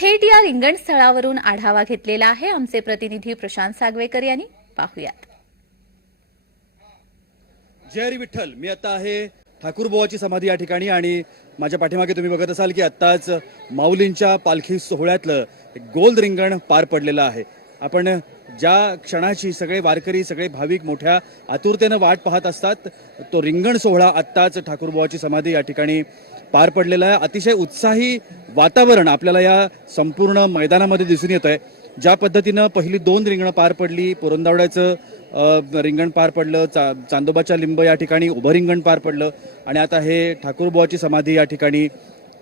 थेट या रिंगण स्थळावरून आढावा घेतलेला आहे. आमचे प्रतिनिधी प्रशांत सागवेकर यांनी पाहूयात. जय हरी विठ्ठल. मी आता आहे ठाकूरबुवाची समाधी या ठिकाणी आणि माझ्या पाठीमागे तुम्ही बघत असाल की आत्ताच माऊलींच्या पालखी सोहळ्यातलं एक गोल रिंगण पार पडलेलं आहे. आपण ज्या क्षणाची सगळे वारकरी सगळे भाविक मोठ्या आतुरतेनं वाट पाहत असतात तो रिंगण सोहळा आत्ताच ठाकूरबुवाची समाधी या ठिकाणी पार पडलेला आहे. अतिशय उत्साही वातावरण आपल्याला या संपूर्ण मैदानामध्ये दिसून येत आहे ज्या पद्धतीनं पहिली दोन रिंगणं पार पडली पुरंदावड्याचं रिंगण पार पडलं चा चांदोबाच्या लिंब या ठिकाणी उभं रिंगण पार पडलं आणि आता हे ठाकूरबुवाची समाधी या ठिकाणी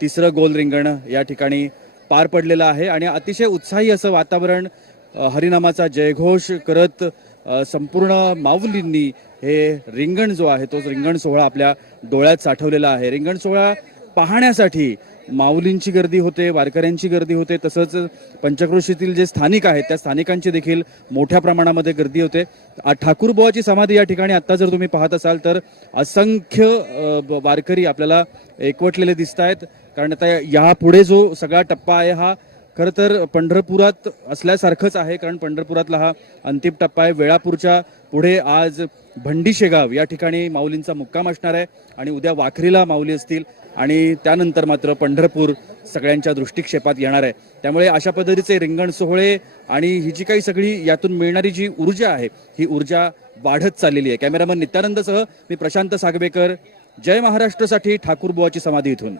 तिसरं गोल रिंगण या ठिकाणी पार पडलेलं आहे. आणि अतिशय उत्साही असं वातावरण हरिनामाचा जयघोष करत संपूर्ण माऊलींनी हे रिंगण जो आहे तोच रिंगण सोहळा आपल्या डोळ्यात साठवलेला आहे. रिंगण सोहळा पाहण्यासाठी माऊलींची गर्दी होते वारकऱ्यांची गर्दी होते तसंच पंचक्रोशीतील जे स्थानिक आहेत त्या स्थानिकांची देखील मोठ्या प्रमाणामध्ये गर्दी होते. ठाकूरबुवाची समाधी या ठिकाणी आत्ता जर तुम्ही पाहत असाल तर असंख्य ब- वारकरी आपल्याला एकवटलेले दिसत आहेत कारण आता यापुढे जो सगळा टप्पा आहे हा खरं तर पंढरपुरात असल्यासारखंच आहे कारण पंढरपुरातला हा अंतिम टप्पा आहे. वेळापूरच्या पुढे आज भंडी शेगाव या ठिकाणी माऊलींचा मुक्काम असणार आहे आणि उद्या वाखरीला माऊली असतील आणि त्यानंतर मात्र पंढरपूर सगळ्यांच्या दृष्टिक्षेपात येणार आहे. त्यामुळे अशा पद्धतीचे रिंगण सोहळे आणि ही जी काही सगळी यातून मिळणारी जी ऊर्जा आहे ही ऊर्जा वाढत चाललेली आहे. कॅमेरामन नित्यानंदसह मी प्रशांत सागवेकर. जय महाराष्ट्रसाठी ठाकूर बुवाची समाधी इथून.